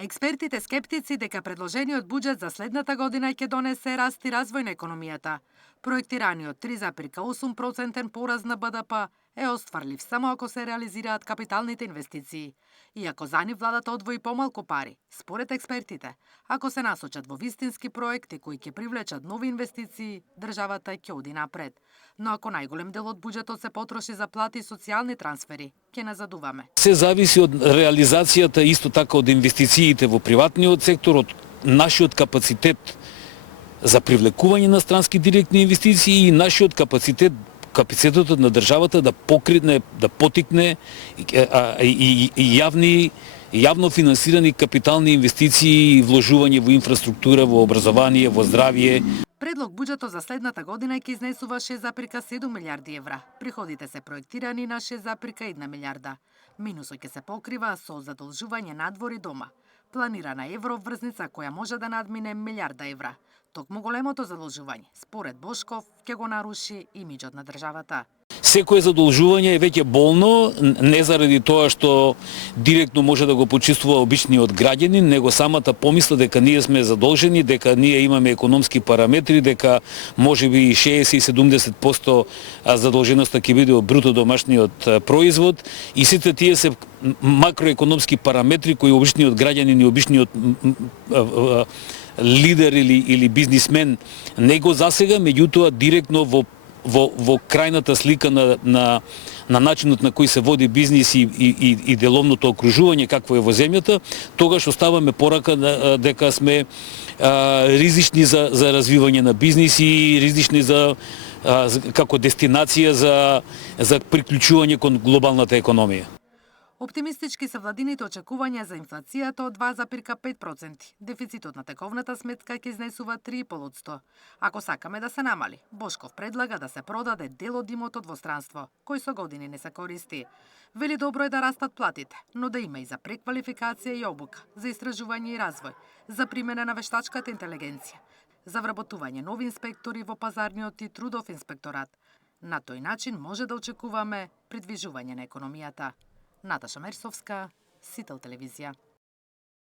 Експертите скептици дека предложениот буџет за следната година ќе донесе раст и развој на економијата. Проектираниот 3,8% пораз на БДП е остварлив само ако се реализираат капиталните инвестиции. И ако за нив владата одвои помалку пари, според експертите, ако се насочат во вистински проекти кои ќе привлечат нови инвестиции, државата ќе оди напред. Но ако најголем дел од буџетот се потроши за плати и социјални трансфери, ќе назадуваме. Се зависи од реализацијата исто така од инвестициите во приватниот сектор, од нашиот капацитет за привлекување на странски директни инвестиции и нашиот капацитетот на државата да покритне, да потикне и јавно финансирани капитални инвестиции и вложување во инфраструктура, во образование, во здравје. Предлог буџетот за следната година ќе изнесува 6,7 милиарди евра. Приходите се проектирани на 6,1 милиарда. Минусот ќе се покрива со задолжување надвор и дома. Планирана евроврзница која може да надмине милиарда евра. Токму големото задолжување, според Бошков, ќе го наруши имиџот на државата. Секое задолжување е веќе болно, не заради тоа што директно може да го почувствува обичниот граѓанин, него самата помисла дека ние сме задолжени, дека ние имаме економски параметри, дека можеби 60-70% задолженоста ќе биде од бруто домашниот производ и сите тие се макроекономски параметри кои обичниот граѓанин и обичниот лидер или бизнисмен не го засега, меѓутоа директно во крајната слика на начинот на кој се води бизнис и деловното окружување какво е во земјата, тогаш оставаме порака дека сме ризични за развивање на бизнис и ризични како дестинација за приклучување кон глобалната економија. Оптимистички се владините очекувања за инфлацијата од 2,5%. Дефицитот на тековната сметка ќе изнесува 3,5%. Ако сакаме да се намали, Бошков предлага да се продаде дел од имотот во странство, кој со години не се користи. Вели добро е да растат платите, но да има и за преквалификација и обука, за истражување и развој, за примена на вештачката интелигенција, за вработување нови инспектори во пазарниот и трудов инспекторат. На тој начин може да очекуваме придвижување на економијата. Наташа Мерсовска, Сител телевизија.